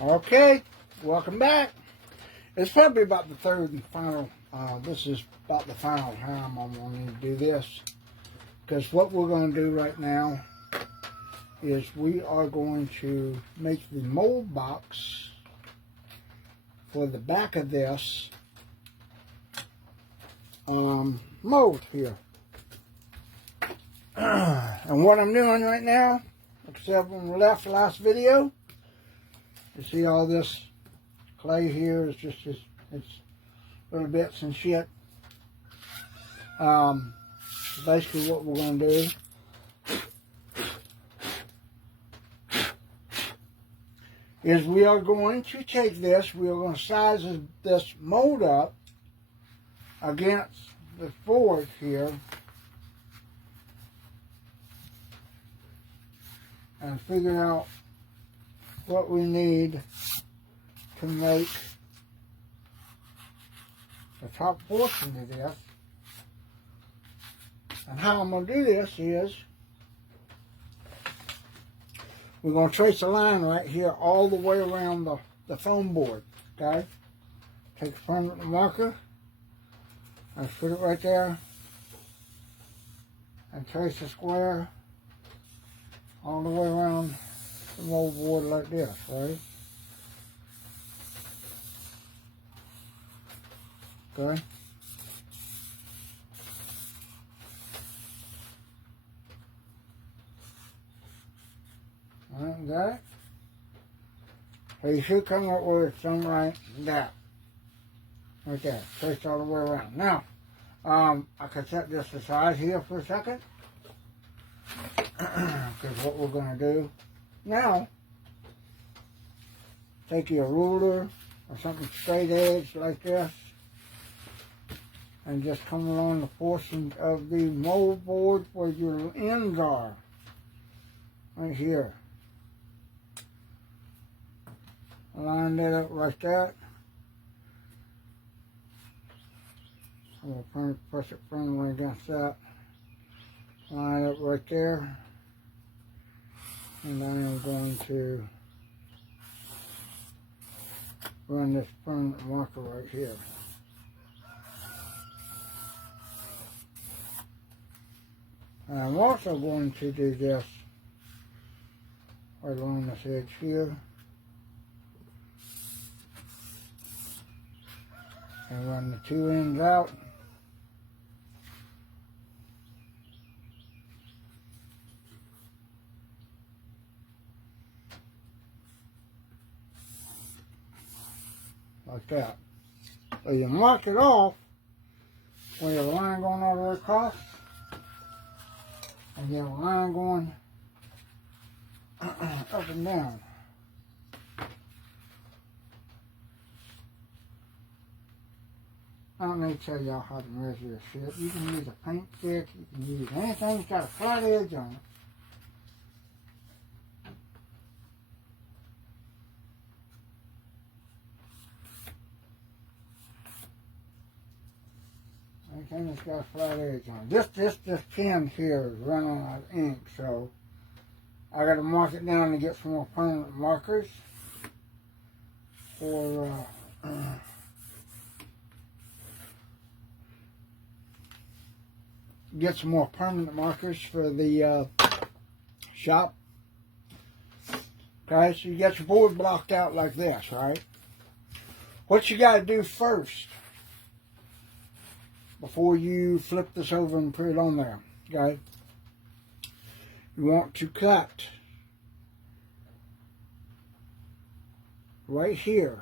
Okay, welcome back. It's probably about the third and final, this is about the final time I'm going to need to do this. Because what we're going to do right now is we are going to make the mold box for the back of this mold here. And what I'm doing right now, except when we left the last video, you see all this clay here is just it's little bits and shit. Basically what we're going to do is we are going to take this, we are going to size this mold up against the board here and figure out what we need to make the top portion of this. And how I'm going to do this is we're going to trace a line right here all the way around the foam board. Okay? Take a permanent marker and put it right there and trace a square all the way around the mold board like this, right? Okay. Alright, got it? So you should come up with something like that. Right there. Traced all the way around. Now, I can set this aside here for a second. Because what we're going to do now, take your ruler or something straight edge like this and just come along the portion of the mold board where your ends are. Right here. Line that up like that. I'm going to press it firmly against that. Line it up right there. And I am going to run this permanent marker right here. And I'm also going to do this right along this edge here. And run the two ends out. Like that. So you mark it off where you have a line going all the way across. And you have a line going up and down. I don't need to tell y'all how to measure this shit. You can use a paint stick, you can use anything that's got a flat edge on it. Anything that's got a flat edge on it. This pen here is running out of ink, so I got to mark it down to get some more permanent markers for get some more permanent markers for the shop. Okay, so you got your board blocked out like this, right? What you got to do first, before you flip this over and put it on there, okay? You want to cut right here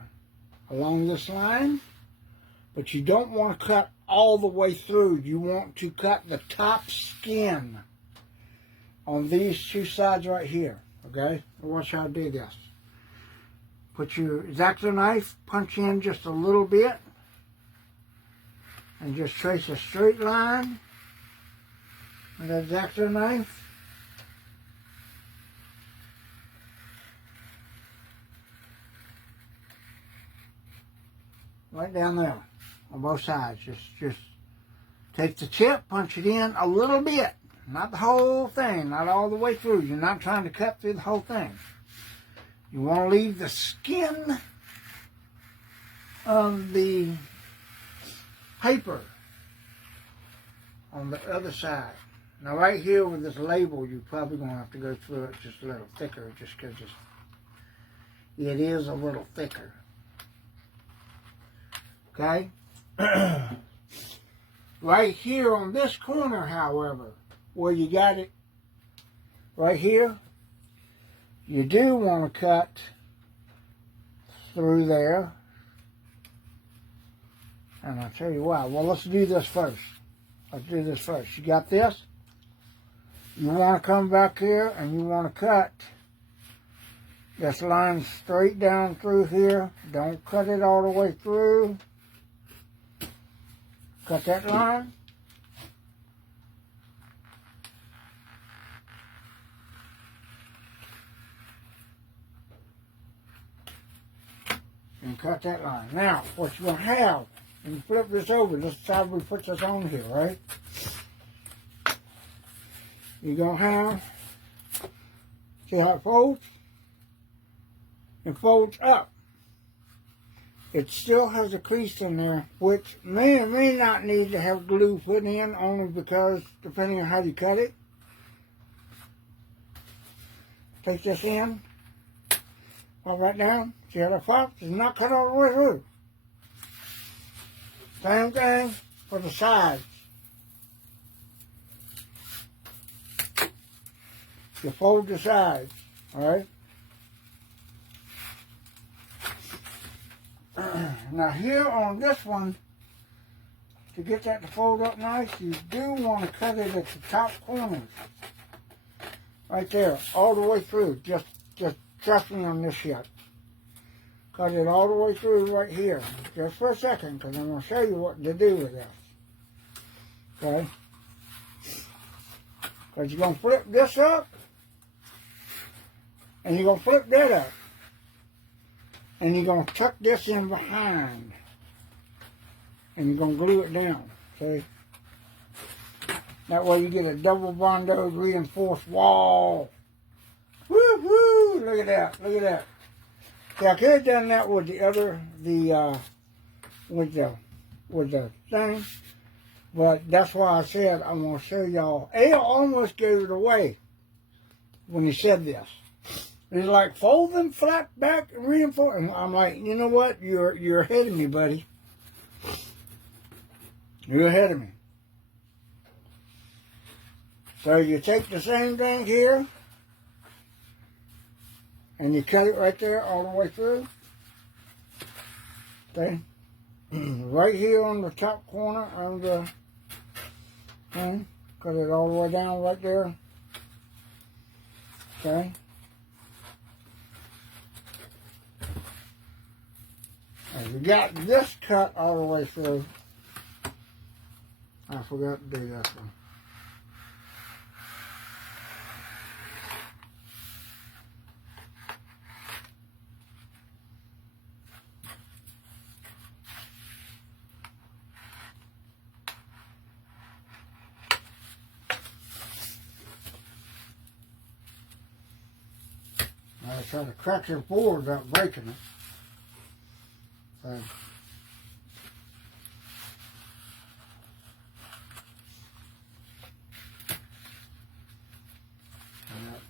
along this line, but you don't want to cut all the way through. You want to cut the top skin on these two sides right here, okay? Watch how I do this. Put your X-Acto knife, punch in just a little bit, and just trace a straight line with that X-Acto knife. Right down there on both sides. Just take the tip, punch it in a little bit. Not the whole thing, not all the way through. You're not trying to cut through the whole thing. You want to leave the skin of the paper on the other side. Now right here with this label, you're probably going to have to go through it just a little thicker, just because it is a little thicker. Okay? Right here on this corner, however, where you got it right here, you do want to cut through there. And I'll tell you why. Well, let's do this first. Let's do this first. You got this? You want to come back here and you want to cut this line straight down through here. Don't cut it all the way through. Cut that line. And cut that line. Now, what you're going to have, and you flip this over, this is how we put this on here, right? You're going to have, see how it folds? It folds up. It still has a crease in there, which may or may not need to have glue put in, only because, depending on how you cut it. Take this in, pop right down. See how that pops? It's not cut all the way through. Same thing for the sides. You fold the sides, alright? Now here on this one, to get that to fold up nice, you do want to cut it at the top corners. Right there, all the way through. Just trust me on this shit. Cut it all the way through right here. Just for a second, because I'm going to show you what to do with this. Okay? Because you're going to flip this up, and you're going to flip that up. And you're going to tuck this in behind. And you're going to glue it down. See? That way you get a double bondoed reinforced wall. Woo-hoo! Look at that. Look at that. See, I could have done that with the other, with the thing. But that's why I said I'm going to show y'all. Ale almost gave it away when he said this. He's like, fold them flat back and reinforce. And I'm like, you know what? You're ahead of me, buddy. You're ahead of me. So you take the same thing here, and you cut it right there all the way through. Okay? Right here on the top corner of the thing. Cut it all the way down right there. Okay? And we got this cut all the way through. I forgot to do this one. I was trying to crack your board without breaking it.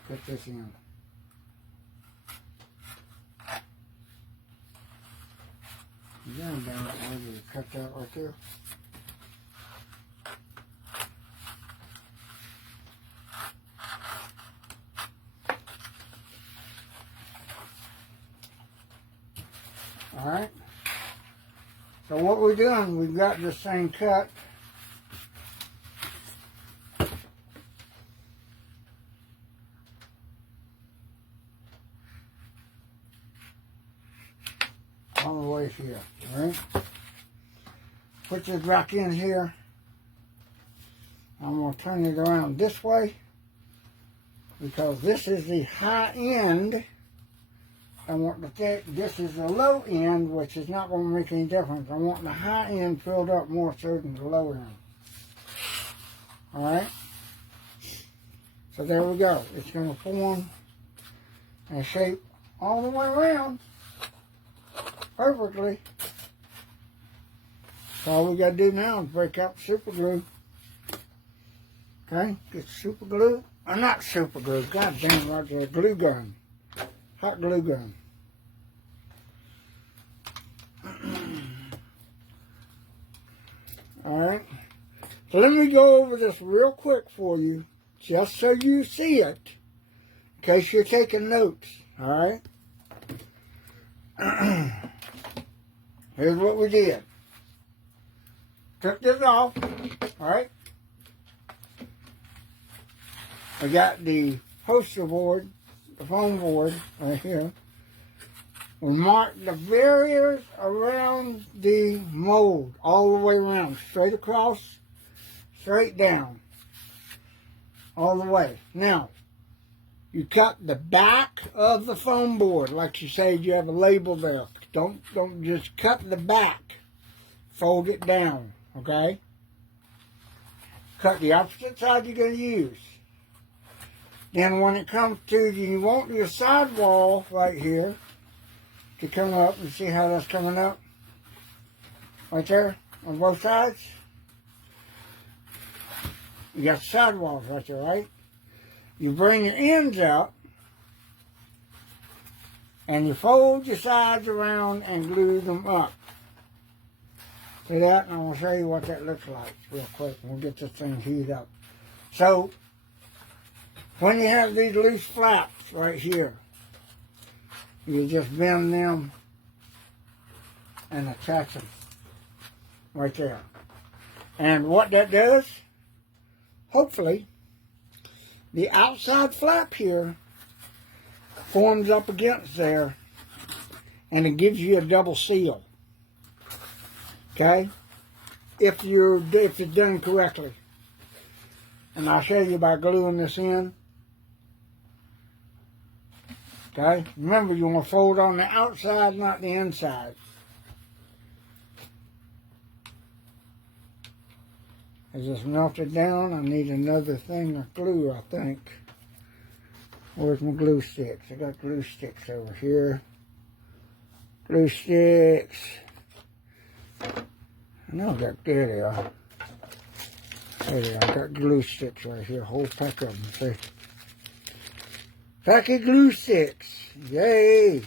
Put this in. Again, down that way, you cut that right there. Alright. So what we're doing, we've got this same cut. All the way here, alright? Put this back in here. I'm going to turn it around this way because this is the high end. I want the thick, this is the low end, which is not going to make any difference. I want the high end filled up more so than the low end. Alright? So there we go. It's going to form and shape all the way around perfectly. So all we got to do now is break out the super glue. Okay, get super glue. Or not super glue, god damn right there, glue gun. Hot glue gun. Alright. So let me go over this real quick for you, just so you see it, in case you're taking notes. Alright. Here's what we did. Took this off. Alright. I got the poster board, the foam board right here. We marked the barriers around the mold, all the way around, straight across, straight down, all the way. Now, you cut the back of the foam board, like you said, you have a label there. Don't just cut the back, fold it down, okay? Cut the opposite side you're going to use. Then when it comes to, you want your sidewall right here to come up, and see how that's coming up? Right there, on both sides. You got sidewalls right there, right? You bring your ends out, and you fold your sides around and glue them up. See that? And I'm going to show you what that looks like real quick. We'll get this thing heated up. So, when you have these loose flaps right here, you just bend them and attach them right there. And what that does, hopefully, the outside flap here forms up against there, and it gives you a double seal. Okay? If it's done correctly. And I'll show you by gluing this in. Okay? Remember, you want to fold on the outside, not the inside. As it's melted down, I need another thing of glue, I think. Where's my glue sticks? I got glue sticks over here. Glue sticks. I know I got, there they are. There they are. I got glue sticks right here, a whole pack of them, see? Pack of glue sticks. Yay!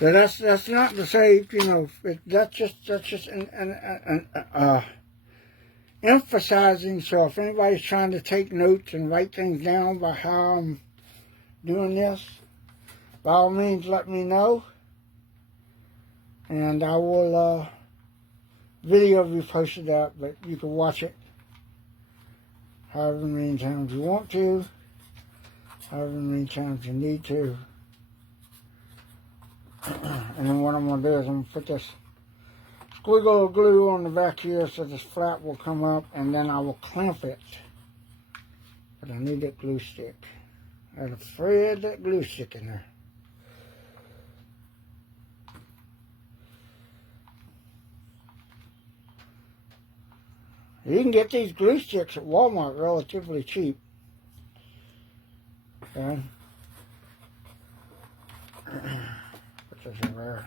So that's not to say, you know, that's just emphasizing. So if anybody's trying to take notes and write things down by how I'm doing this, by all means let me know, and I will video be posted up, but you can watch it however many times you want to, however many times you need to. And then what I'm going to do is I'm going to put this squiggle of glue on the back here so this flap will come up, and then I will clamp it. But I need that glue stick. I gotta thread that glue stick in there. You can get these glue sticks at Walmart relatively cheap. Okay. Put this in there.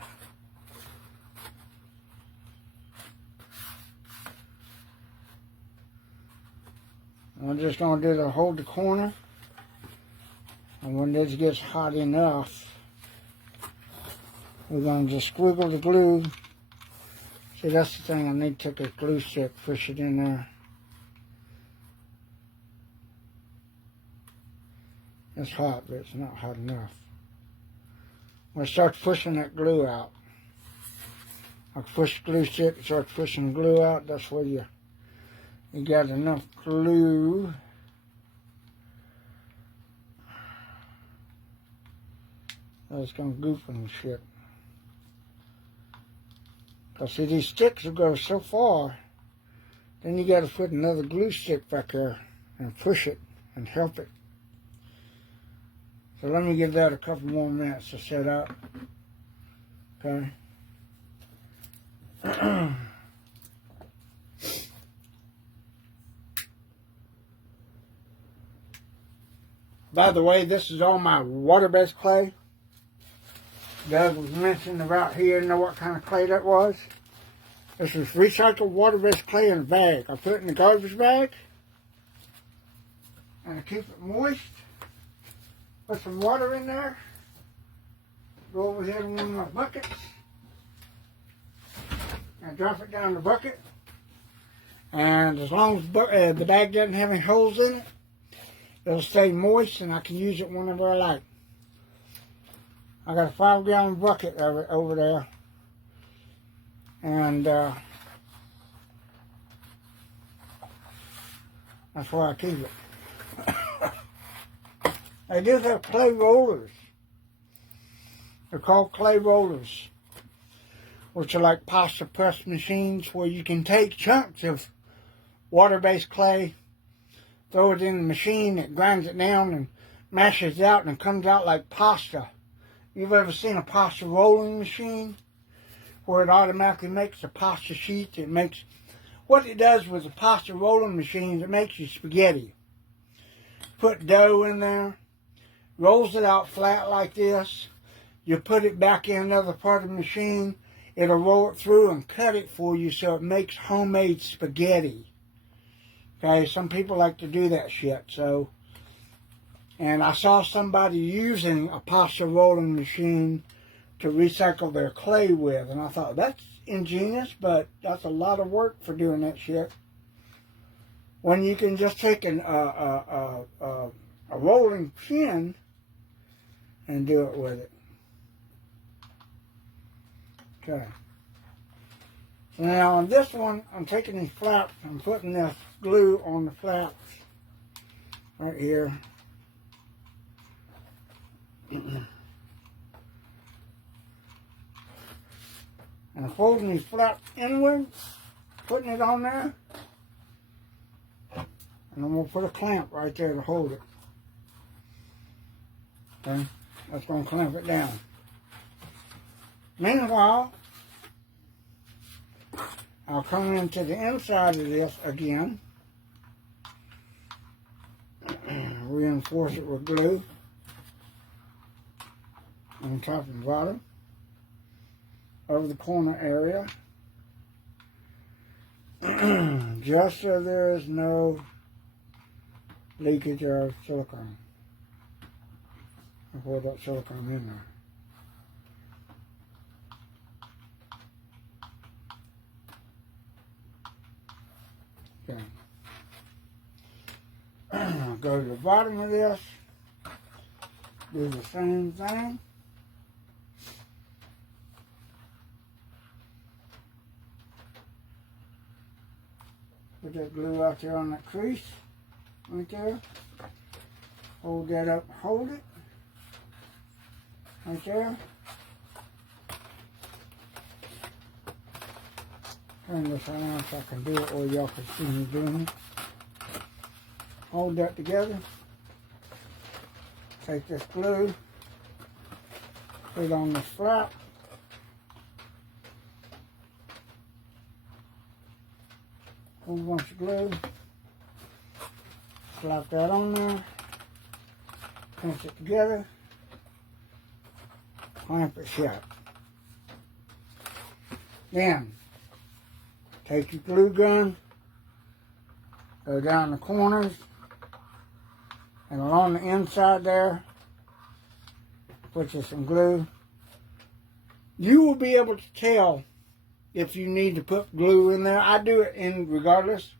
I'm just going to do the hold the corner. And when this gets hot enough, we're going to just squiggle the glue. See, that's the thing, I need to take a glue stick, push it in there. It's hot, but it's not hot enough. When I start pushing that glue out, I push the glue stick and start pushing the glue out, that's where you got enough glue. That's going to goof and shit. Because see, these sticks will go so far, then you got to put another glue stick back there and push it and help it. So let me give that a couple more minutes to set up. Okay. By the way, this is all my water-based clay. Doug was mentioning about here, know what kind of clay that was. This is recycled water-based clay in a bag. I put it in the garbage bag. And I keep it moist. Put some water in there. Go over here to one of my buckets. And drop it down the bucket. And as long as the bag doesn't have any holes in it, it'll stay moist and I can use it whenever I like. I got a 5-gallon bucket of it over there. And that's where I keep it. They do have clay rollers. They're called clay rollers, which are like pasta press machines where you can take chunks of water-based clay, throw it in the machine, it grinds it down and mashes it out and it comes out like pasta. You've ever seen a pasta rolling machine where it automatically makes a pasta sheet? It makes, what it does with the pasta rolling machine, it makes you spaghetti. Put dough in there, rolls it out flat like this. You put it back in another part of the machine, it'll roll it through and cut it for you so it makes homemade spaghetti. Okay, some people like to do that shit, so. And I saw somebody using a pasta rolling machine to recycle their clay with, and I thought, that's ingenious, but that's a lot of work for doing that shit. When you can just take a rolling pin and do it with it. Okay. So now on this one, I'm taking these flaps, I'm putting this glue on the flaps right here. And I'm folding these flaps inward, putting it on there, and I'm going to put a clamp right there to hold it. Okay, that's going to clamp it down. Meanwhile, I'll come into the inside of this again, reinforce it with glue on top and bottom over the corner area, just so there is no leakage of silicone. I pour that silicone in there. Okay. Go to the bottom of this, do the same thing. Put that glue out there on that crease, right there. Hold that up, hold it, right there. Turn this around so I can do it or y'all can see me doing it. Hold that together. Take this glue, put it on the flap. Whole bunch of glue. Slap that on there. Pinch it together. Clamp it shut. Then, take your glue gun, go down the corners, and along the inside there, put you some glue. You will be able to tell if you need to put glue in there. I do it in regardless,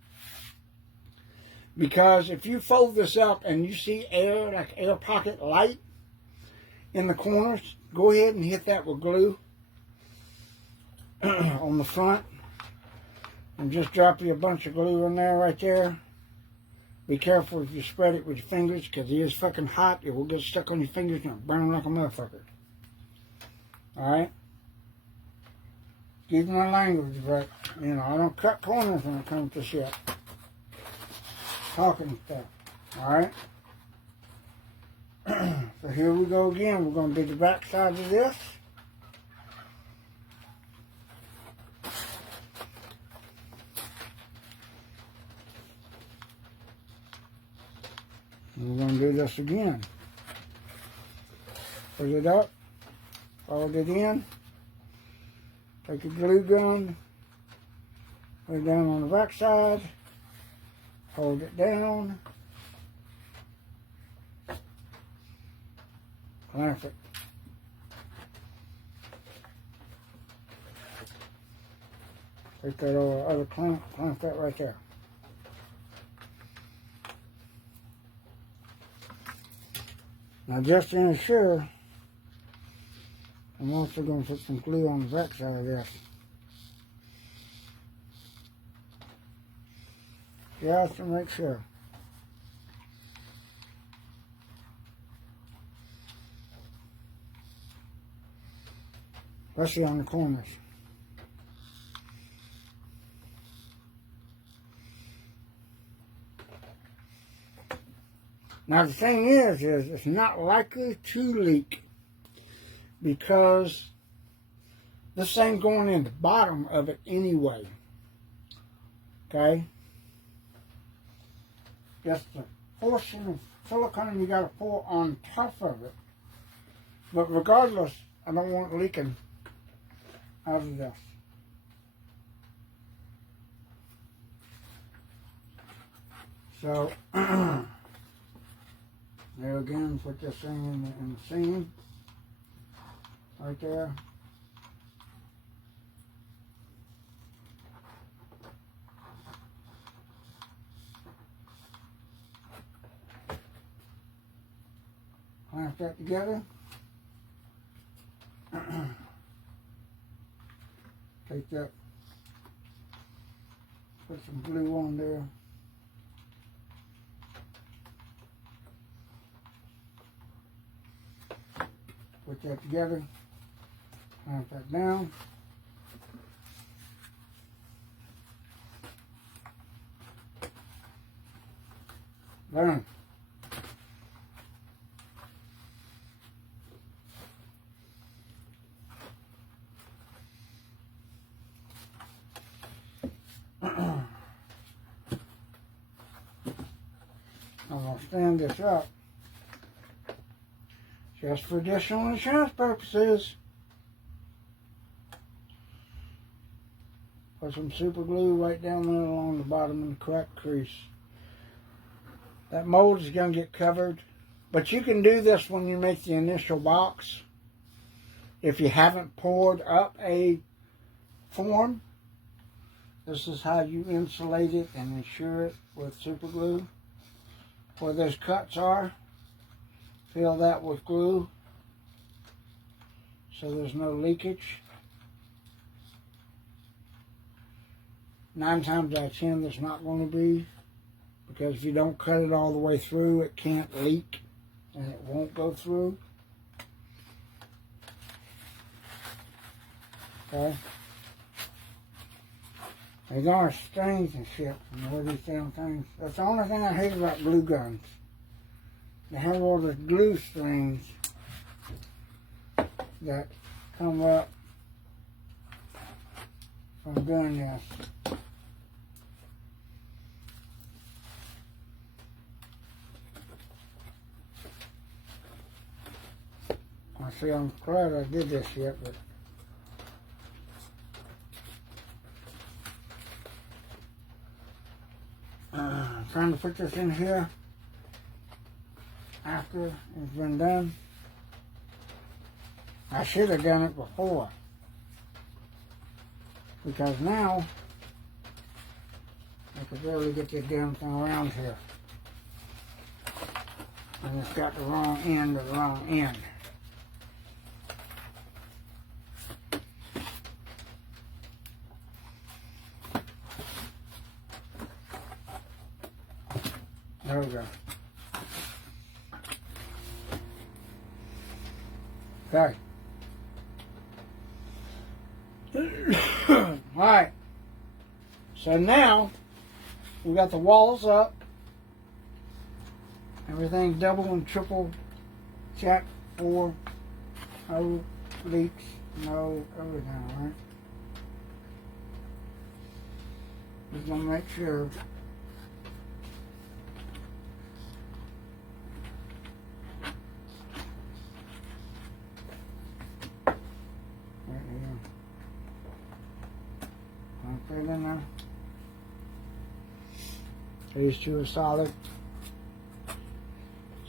because if you fold this up and you see air, like air pocket light in the corners, go ahead and hit that with glue on the front, and just drop you a bunch of glue in there right there. Be careful if you spread it with your fingers, because it is fucking hot. It will get stuck on your fingers and burn like a motherfucker. Alright? Excuse my language, but, you know, I don't cut corners when it comes to shit. Talking stuff. Alright? So here we go again. We're going to do the back side of this. And we're going to do this again. Put it up, fold it in, take a glue gun, put it down on the back side, hold it down, clamp it. Take that other clamp that right there. Now just to ensure, I'm also going to put some glue on the back side of this. Just to make sure. Especially on the corners. Now the thing is it's not likely to leak because this thing's going in the bottom of it anyway. Okay? Just the portion of silicone you got to pour on top of it. But regardless, I don't want it leaking out of this. So, there again, put this thing in the seam, right there. Clamp that together. Take that, put some glue on there. Put that together, clamp that down. Done. I'm going to stand this up just for additional insurance purposes. Put some super glue right down there along the bottom of the crack crease. That mold is going to get covered, but you can do this when you make the initial box. If you haven't poured up a form, this is how you insulate it and ensure it with super glue. Where those cuts are, fill that with glue so there's no leakage. 9 times out of 10 there's not going to be, because if you don't cut it all the way through, it can't leak and it won't go through. Okay? There's are strings and shit and all these damn things. That's the only thing I hate about glue guns. They have all the glue strings that come up from doing this. I see, I'm glad I did this yet, but trying to put this in here after it's been done. I should have done it before, because now I could barely get this damn thing around here, and it's got the wrong end of the wrong end. There we go. Okay. Alright. So now we got the walls up. Everything double and triple check for no leaks, no everything, alright? Just gonna make sure right in there. These two are solid.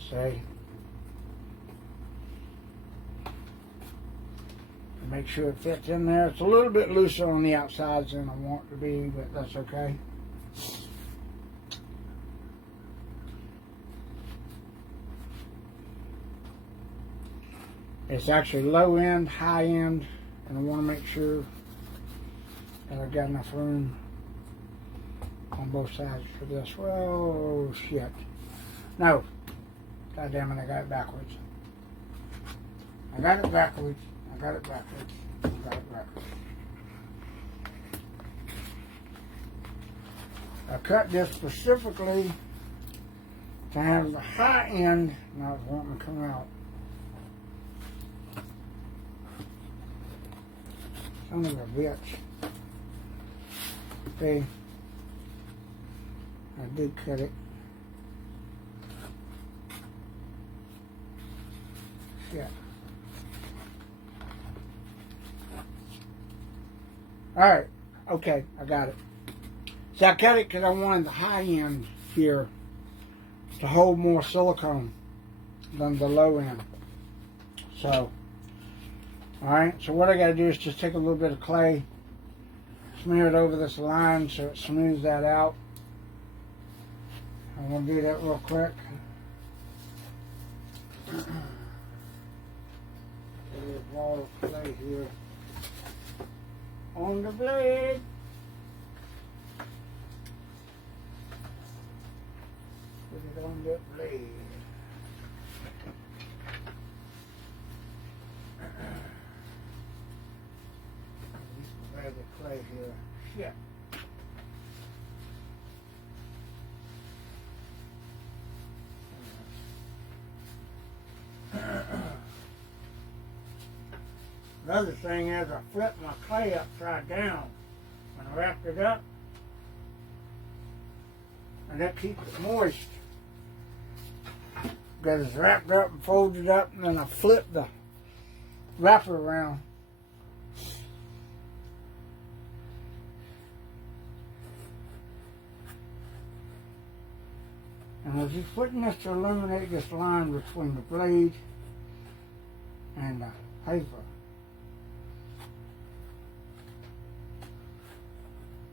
See? Make sure it fits in there. It's a little bit looser on the outsides than I want it to be, but that's okay. It's actually low end, high end, and I want to make sure that I've got enough room on both sides for this. Well, shit. No. God damn it, I got it backwards. I got it backwards. I got it backwards. I got it backwards. I cut this specifically to have the high end not wanting to come out. Son of a bitch. See? I did cut it. Shit. Alright. Okay, I got it. So I cut it because I wanted the high end here to hold more silicone than the low end. So, alright, so what I got to do is just take a little bit of clay, smear it over this line so it smooths that out. I'm going to do that real quick. There's a ball of clay here on the blade. Put it on that blade. Grab the clay here. Shit. Another thing is I flipped my clay upside down when I wrapped it up, and that keeps it moist because it's wrapped up and folded up, and then I flip the wrapper around. And I was just putting this to eliminate this line between the blade and the paper.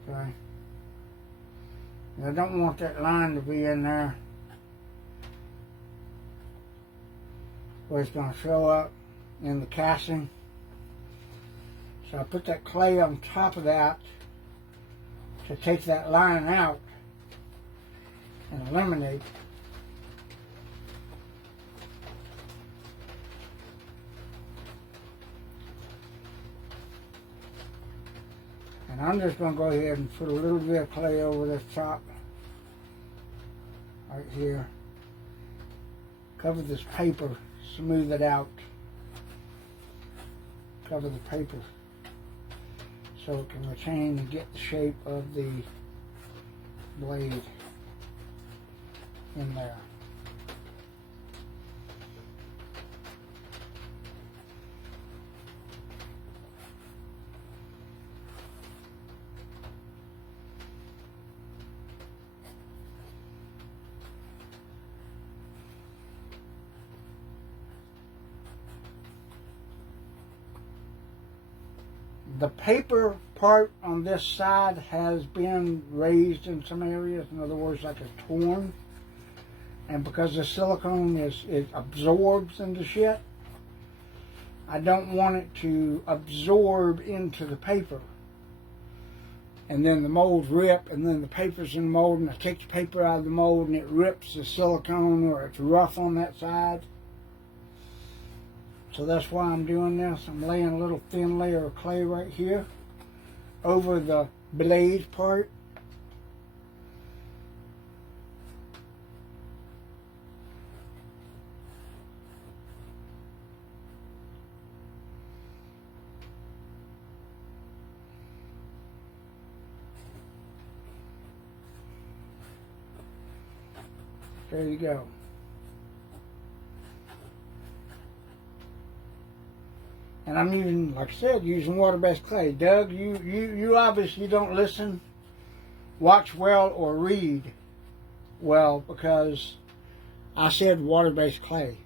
Okay. I don't want that line to be in there where it's going to show up in the casting. So I put that clay on top of that to take that line out and eliminate. And I'm just going to go ahead and put a little bit of clay over this top, right here. Cover this paper, smooth it out. Cover the paper so it can retain and get the shape of the blade in there. The paper part on this side has been raised in some areas. In other words, like it's torn. And because the silicone it absorbs into shit, I don't want it to absorb into the paper. And then the molds rip, and then the paper's in the mold, and I take the paper out of the mold, and it rips the silicone, or it's rough on that side. So that's why I'm doing this. I'm laying a little thin layer of clay right here over the blade part. There you go. And I'm using, like I said, using water-based clay. Doug, you obviously don't listen, watch well, or read well, because I said water-based clay.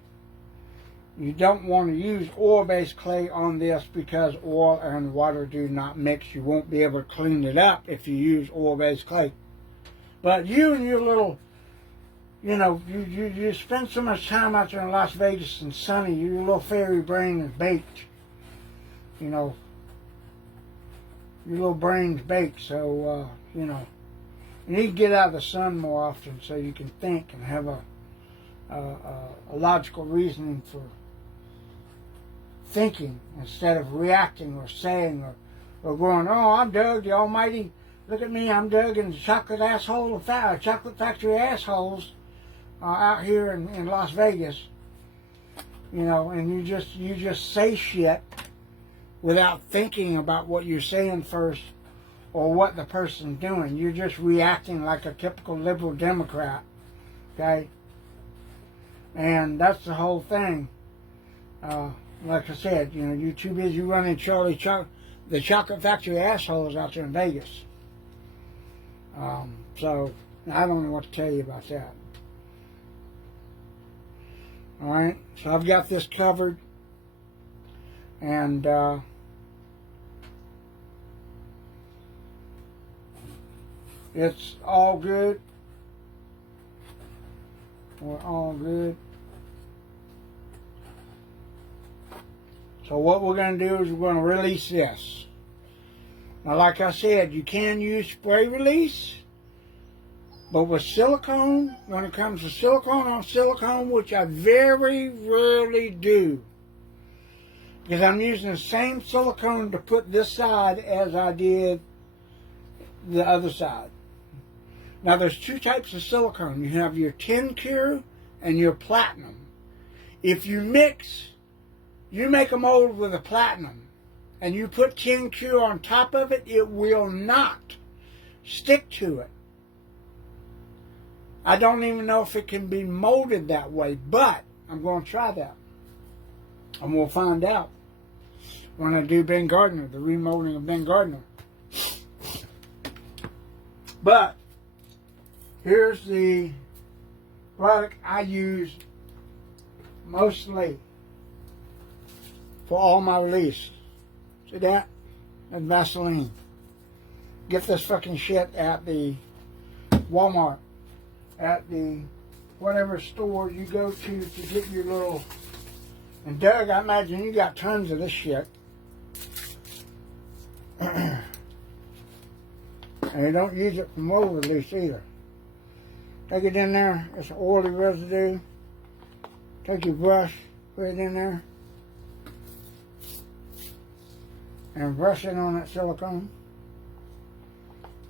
You don't want to use oil-based clay on this because oil and water do not mix. You won't be able to clean it up if you use oil-based clay. But you and your little, you know, you spend so much time out there in Las Vegas and sunny, your little fairy brain is baked. You know, your little brain's baked, so, you know, you need to get out of the sun more often so you can think and have a logical reasoning for thinking instead of reacting or saying or going, oh, I'm Doug the Almighty, look at me, I'm Doug and the chocolate asshole of chocolate factory assholes out here in Las Vegas, you know, and you just say shit without thinking about what you're saying first or what the person's doing. You're just reacting like a typical liberal Democrat, okay? And that's the whole thing. Like I said, you know, you're too busy running the chocolate factory assholes out there in Vegas. So, I don't know what to tell you about that. Alright, so I've got this covered. And, it's all good. We're all good. So what we're going to do is we're going to release this. Now, like I said, you can use spray release, but with silicone, when it comes to silicone on silicone, which I very rarely do, because I'm using the same silicone to put this side as I did the other side. Now, there's two types of silicone. You have your tin cure and your platinum. If you mix, you make a mold with a platinum, and you put tin cure on top of it, it will not stick to it. I don't even know if it can be molded that way, but I'm going to try that. And we'll find out when I do Ben Gardner, the remolding of Ben Gardner. But here's the product I use mostly for all my release. See that? And Vaseline. Get this fucking shit at the Walmart, at the whatever store you go to get your little. And Doug, I imagine you got tons of this shit. And you don't use it for mold release either. Take it in there, it's an oily residue. Take your brush, put it in there, and brush it on that silicone.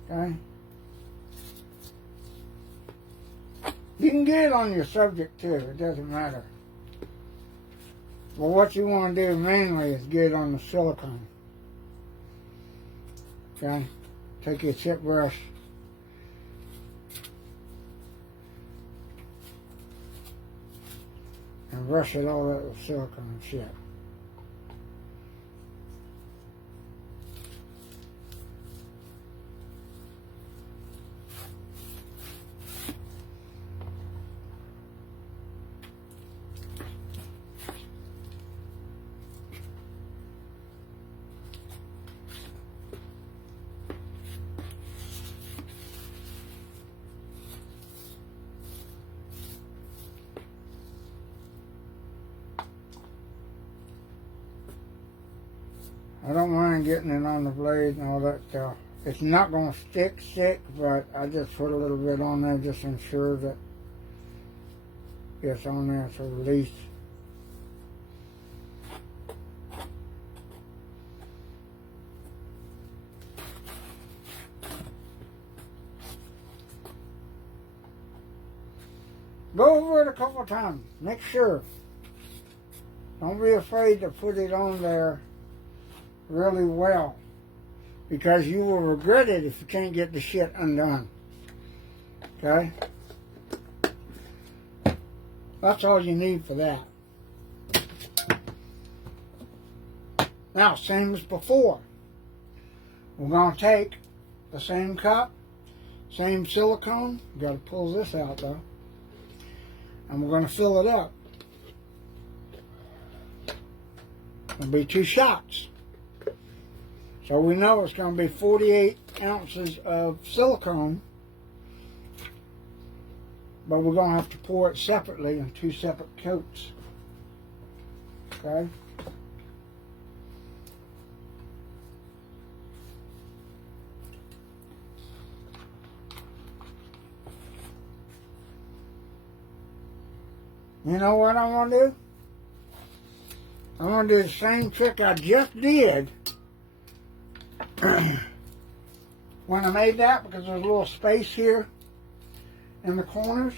Okay? You can get it on your subject too, it doesn't matter. But what you want to do mainly is get it on the silicone. Okay? Take your chip brush. And brush it all over with silicone shit. I don't mind getting it on the blade and all that stuff. It's not going to stick, but I just put a little bit on there just to ensure that it's on there to release. Go over it a couple of times. Make sure. Don't be afraid to put it on there really well, because you will regret it if you can't get the shit undone. Okay? That's all you need for that. Now, same as before. We're going to take the same cup, same silicone. Got to pull this out though. And we're going to fill it up. It'll be 2 shots. So we know it's going to be 48 ounces of silicone. But we're going to have to pour it separately in 2 separate coats. Okay? You know what I'm going to do? I'm going to do the same trick I just did when I made that, because there's a little space here in the corners.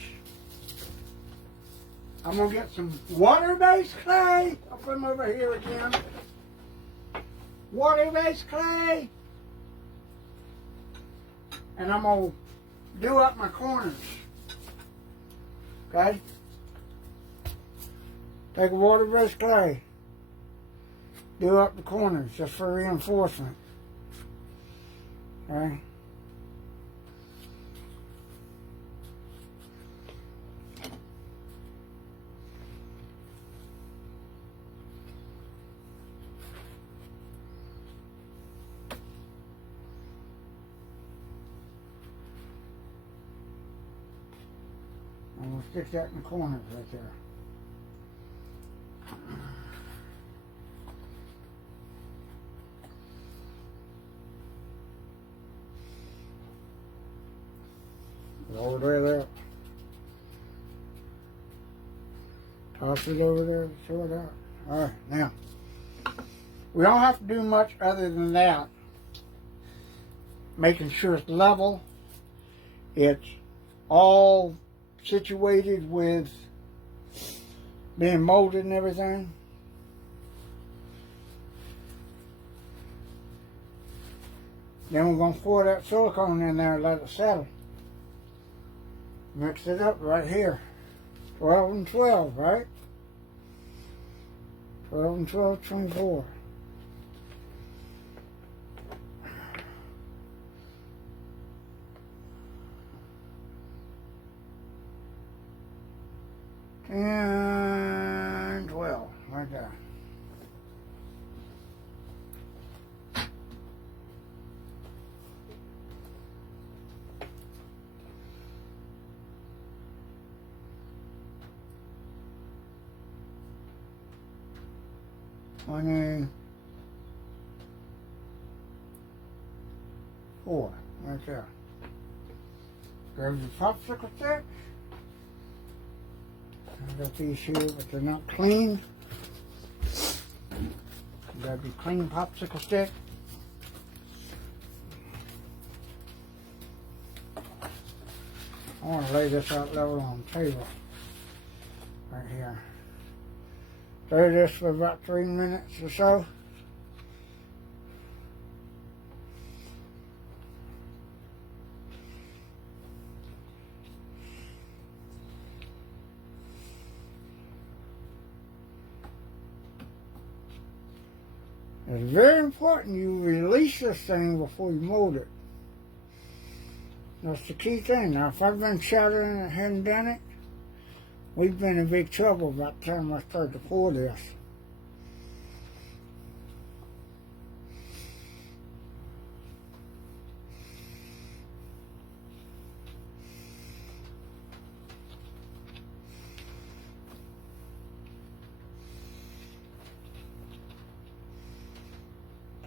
I'm going to get some water-based clay. I'll put them over here again. Water-based clay. And I'm going to do up my corners. Okay? Take a water-based clay. Do up the corners just for reinforcement. Okay? I'm going to stick that in the corners right there. Over there. Toss it over there, throw it out. Alright, now, we don't have to do much other than that. Making sure it's level. It's all situated with being molded and everything. Then we're going to pour that silicone in there and let it settle. Mix it up right here. 12 and 12, right? 12 and 12, 24. And 12, right there. Four, right there. Grab your popsicle stick. I got these here, but they're not clean. Grab your clean popsicle stick. I want to lay this out level on the table. Right here. Stir this for about 3 minutes or so. It's very important you release this thing before you mold it. That's the key thing. Now, if I've been shattering and hadn't done it, we've been in big trouble about the time I started to pour this.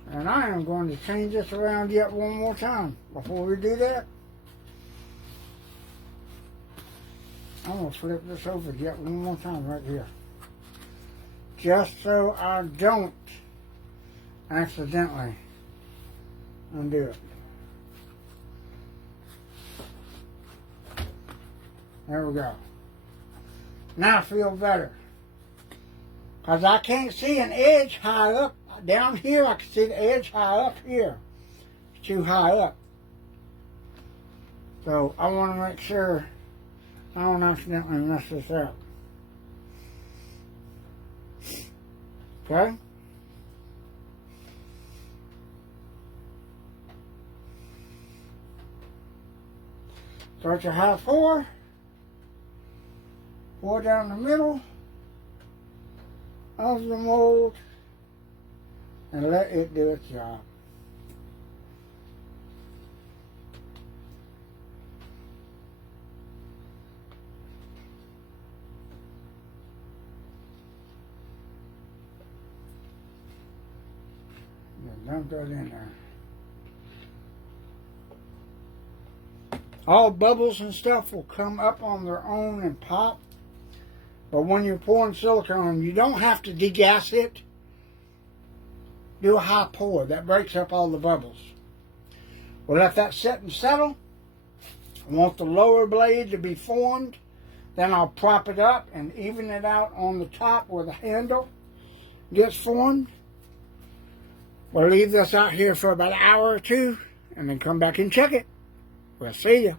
And I am going to change this around yet one more time before we do that. I'm going to flip this over yet one more time right here. Just so I don't accidentally undo it. There we go. Now I feel better. Because I can't see an edge high up. Down here I can see the edge high up here. It's too high up. So I want to make sure I don't accidentally mess this up. Okay? Start your high pour. Pour down the middle of the mold and let it do its job. Dump that in there. All bubbles and stuff will come up on their own and pop. But when you're pouring silicone, you don't have to degas it. Do a high pour. That breaks up all the bubbles. We'll let that set and settle. I want the lower blade to be formed. Then I'll prop it up and even it out on the top where the handle gets formed. We'll leave this out here for about an hour or two and then come back and check it. We'll see you.